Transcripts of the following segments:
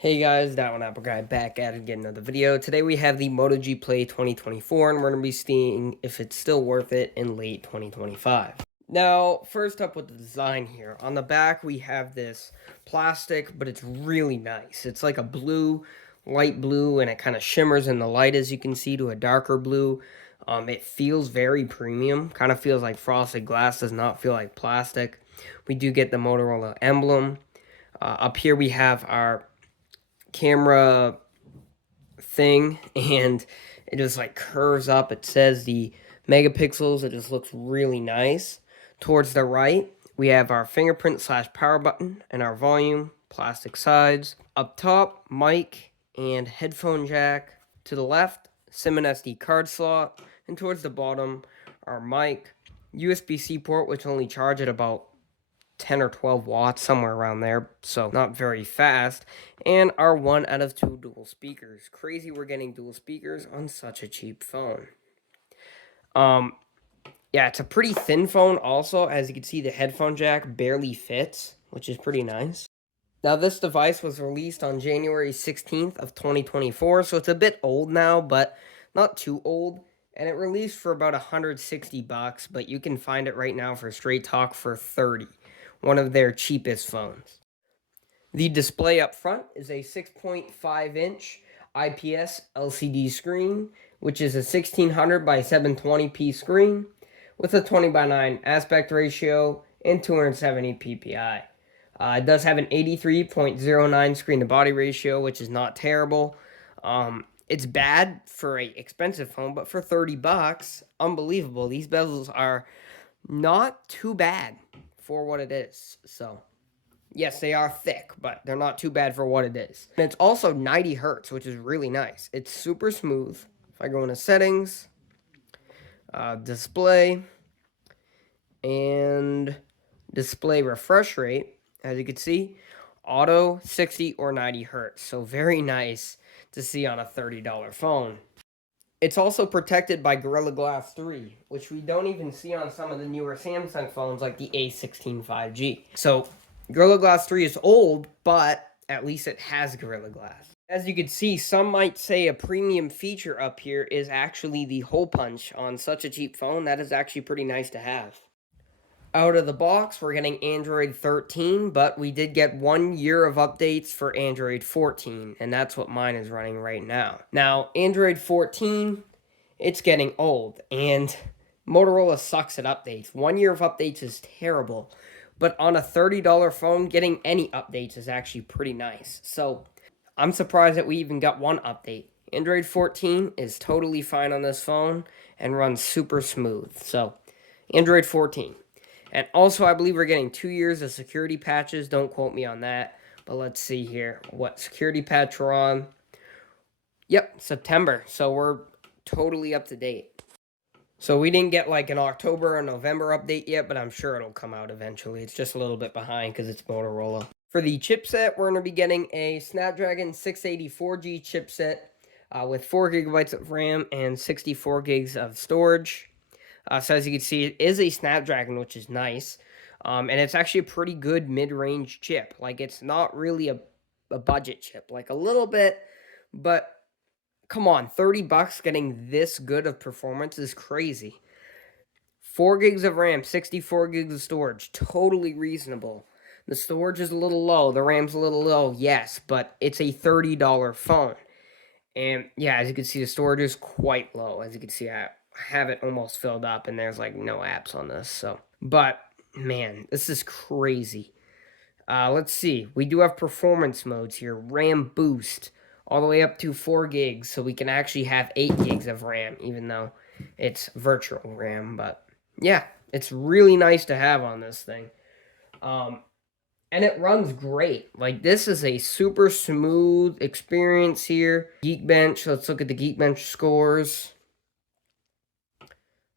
Hey guys, that one Apple Guy back at it again, another video. Today we have the Moto G Play 2024 and we're going to be seeing if it's still worth it in late 2025. Now, first up with the design here. On the back we have this plastic, but it's really nice. It's like a blue, light blue, and it kind of shimmers in the light as you can see to a darker blue. It feels very premium, kind of feels like frosted glass, does not feel like plastic. We do get the Motorola emblem. Up here we have our camera thing, and it just like curves up. It says the megapixels. It just looks really nice. Towards the right, we have our fingerprint slash power button and our volume, plastic sides. Up top, mic and headphone jack. To the left, SIM and SD card slot. And towards the bottom, our mic, USB-C port, which only charge at about 10 or 12 watts, somewhere around there, so not very fast, and our 1 out of 2 dual speakers. Crazy we're getting dual speakers on such a cheap phone. Yeah, it's a pretty thin phone also. As you can see, the headphone jack barely fits, which is pretty nice. Now, this device was released on January 16th of 2024, so it's a bit old now, but not too old. And it released for about 160 bucks, but you can find it right now for Straight Talk for 30, one of their cheapest phones. The display up front is a 6.5-inch IPS LCD screen, which is a 1600 by 720p screen with a 20:9 aspect ratio and 270 ppi. It does have an 83.09 screen to body ratio, which is not terrible. It's bad for an expensive phone, but for 30 bucks, unbelievable. These bezels are not too bad for what it is. So, yes, they are thick, but they're not too bad for what it is. And it's also 90 hertz, which is really nice. It's super smooth. If I go into settings, display, and display refresh rate, as you can see, auto 60 or 90 hertz. So very nice to see on a $30 phone. It's also protected by Gorilla Glass 3, which we don't even see on some of the newer Samsung phones like the A16 5G. So Gorilla Glass 3 is old, but at least it has Gorilla Glass. As you can see, some might say a premium feature up here is actually the hole punch on such a cheap phone. That is actually pretty nice to have. Out of the box, we're getting Android 13, but we did get 1 year of updates for Android 14, and that's what mine is running right now. Now, Android 14, it's getting old, and Motorola sucks at updates. 1 year of updates is terrible, but on a $30 phone, getting any updates is actually pretty nice. So, I'm surprised that we even got one update. Android 14 is totally fine on this phone and runs super smooth. So, Android 14. And also, I believe we're getting 2 years of security patches. Don't quote me on that. But let's see here what security patch we're on. Yep, September. So we're totally up to date. So we didn't get like an October or November update yet, but I'm sure it'll come out eventually. It's just a little bit behind because it's Motorola. For the chipset, we're going to be getting a Snapdragon 684G chipset with 4 gigabytes of RAM and 64 gigs of storage. So as you can see, it is a Snapdragon, which is nice. And it's actually a pretty good mid-range chip. Like, it's not really a budget chip. Like, a little bit, but come on, 30 bucks getting this good of performance is crazy. 4 gigs of RAM, 64 gigs of storage, totally reasonable. The storage is a little low, the RAM's a little low, yes, but it's a $30 phone. And yeah, as you can see, the storage is quite low. As you can see, I have it almost filled up, and there's like no apps on this. So, but man, this is crazy. Let's see. We do have performance modes here. RAM boost all the way up to 4 gigs, so we can actually have 8 gigs of RAM, even though it's virtual RAM. But yeah, it's really nice to have on this thing. And it runs great. Like, this is a super smooth experience here. Geekbench, let's look at the Geekbench scores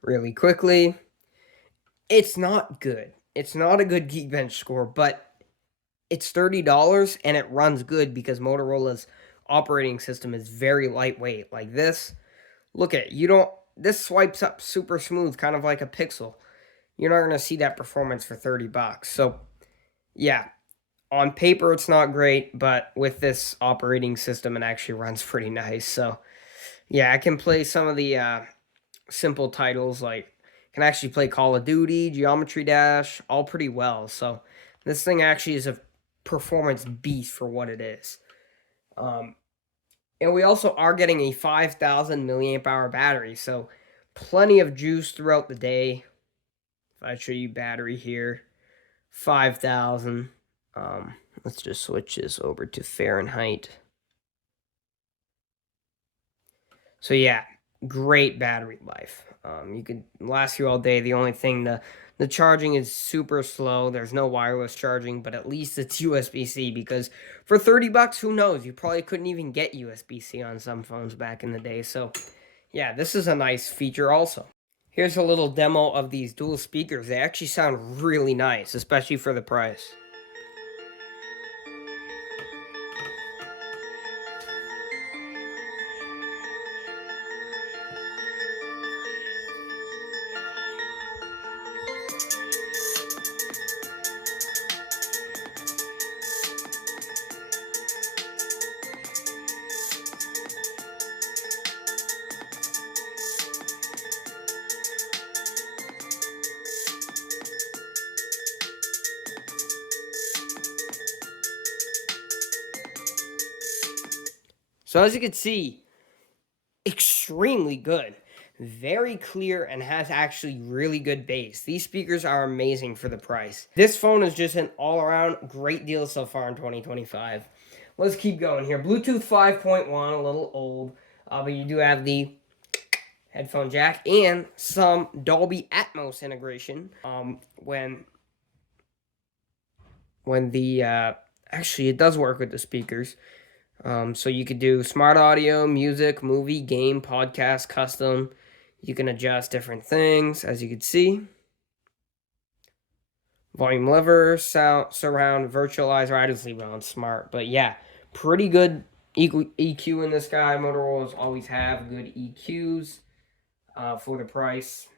really quickly. It's not good. It's not a good Geekbench score, but it's $30 and it runs good because Motorola's operating system is very lightweight. Like this, look at it. This swipes up super smooth, kind of like a Pixel. You're not going to see that performance for 30 bucks. So, yeah, On paper, it's not great, but with this operating system, it actually runs pretty nice. So, yeah, I can play some of the simple titles like can actually play Call of Duty, Geometry Dash, all pretty well. So, this thing actually is a performance beast for what it is. Um, and we also are getting a 5,000 milliamp hour battery, so plenty of juice throughout the day. If I show you battery here, 5,000. Let's just switch this over to Fahrenheit. So yeah, great battery life. You could last you all day. The only thing, the charging is super slow. There's no wireless charging, but at least it's USB-C, because for 30 bucks, who knows? You probably couldn't even get USB-C on some phones back in the day. So yeah, this is a nice feature also. Here's a little demo of these dual speakers. They actually sound really nice, especially for the price. So as you can see, extremely good. Very clear and has actually really good bass. These speakers are amazing for the price. This phone is just an all-around great deal so far in 2025. Let's keep going here. Bluetooth 5.1, a little old, but you do have the headphone jack and some Dolby Atmos integration. When the actually, it does work with the speakers. So you could do smart audio, music, movie, game, podcast, custom. You can adjust different things, as you can see. Volume lever, sound, surround, virtualizer. I just leave it on smart. But yeah, pretty good EQ in this guy. Motorola's always have good EQs for the price.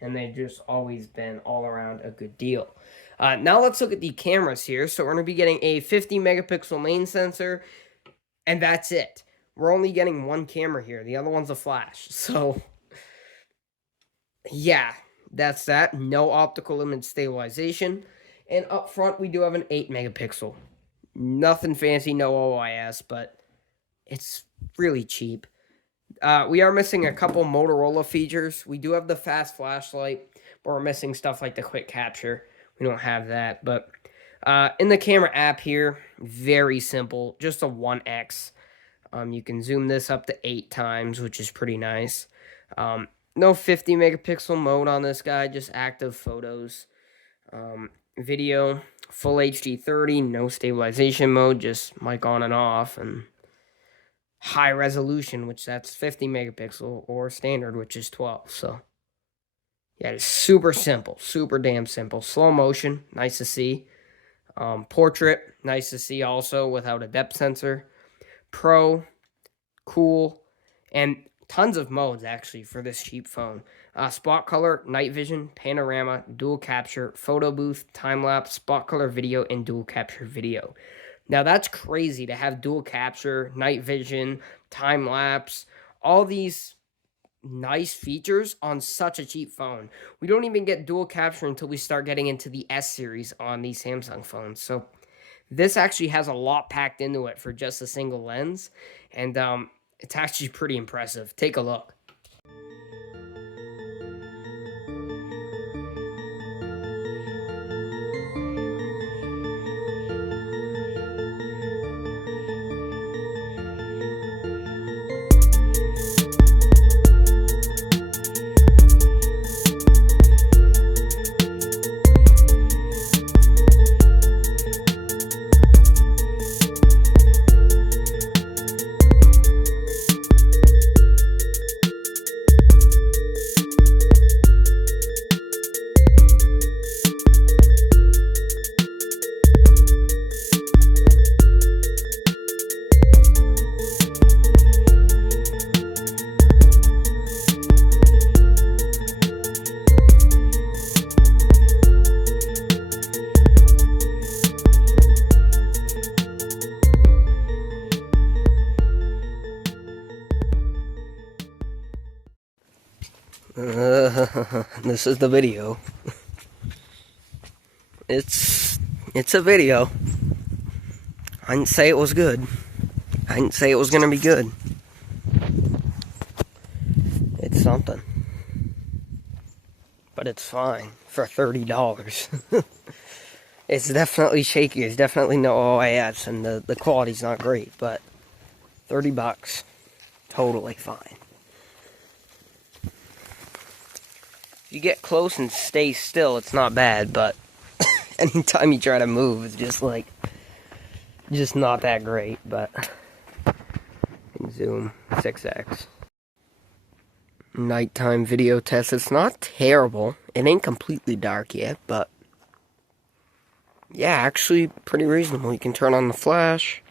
And they've just always been all around a good deal. Now let's look at the cameras here. So we're going to be getting a 50 megapixel main sensor, and that's it. We're only getting one camera here. The other one's a flash. So, yeah, that's that. No optical image stabilization. And up front, we do have an 8 megapixel. Nothing fancy, no OIS, but it's really cheap. We are missing a couple Motorola features. We do have the fast flashlight, but we're missing stuff like the quick capture. We don't have that. But in the camera app here, very simple. Just a 1x. You can zoom this up to 8 times, which is pretty nice. No 50 megapixel mode on this guy, just active photos. Video, full HD 30, no stabilization mode, just mic on and off. And high resolution, which that's 50 megapixel, or standard, which is 12. So yeah, it's super simple, super damn simple. Slow motion, nice to see. Portrait, nice to see also without a depth sensor. Pro, cool, and tons of modes actually for this cheap phone. Spot color, night vision, panorama, dual capture, photo booth, time lapse, spot color video, and dual capture video. Now that's crazy to have dual capture, night vision, time lapse, all these nice features on such a cheap phone. We don't even get dual capture until we start getting into the S series on these Samsung phones. So this actually has a lot packed into it for just a single lens, and it's actually pretty impressive. Take a look. This is the video. It's a video. I didn't say it was good. I didn't say it was gonna be good. It's something. But it's fine for $30. It's definitely shaky. It's definitely no OIS, and the quality's not great, but $30, totally fine. If you get close and stay still, it's not bad, but anytime you try to move, it's just not that great. But zoom 6x. Nighttime video test. It's not terrible. It ain't completely dark yet, but yeah, actually pretty reasonable. You can turn on the flash,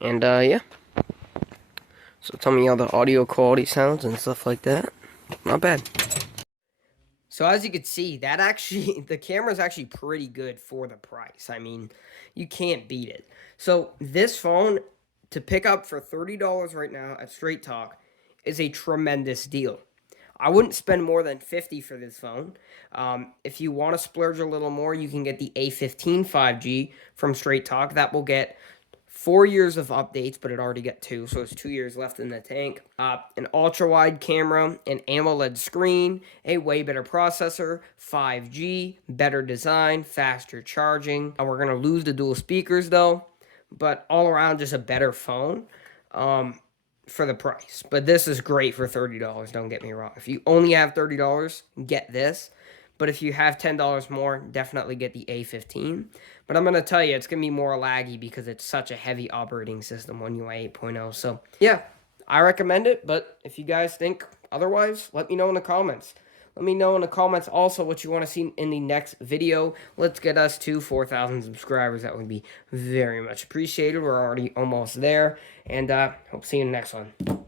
and yeah. So tell me how the audio quality sounds and stuff like that. Not bad. So as you can see, that actually, the camera's actually pretty good for the price. I mean, you can't beat it. So this phone, to pick up for $30 right now at Straight Talk, is a tremendous deal. I wouldn't spend more than $50 for this phone. If you want to splurge a little more, you can get the A15 5G from Straight Talk. That will get 4 years of updates, but it already got 2, so it's 2 years left in the tank. An ultra-wide camera, an AMOLED screen, a way better processor, 5G, better design, faster charging. We're going to lose the dual speakers, though, but all around just a better phone for the price. But this is great for $30, don't get me wrong. If you only have $30, get this. But if you have $10 more, definitely get the A15. But I'm going to tell you, it's going to be more laggy because it's such a heavy operating system on UI 8.0. So, yeah, I recommend it. But if you guys think otherwise, let me know in the comments. Let me know in the comments also what you want to see in the next video. Let's get us to 4,000 subscribers. That would be very much appreciated. We're already almost there. And hope to see you in the next one.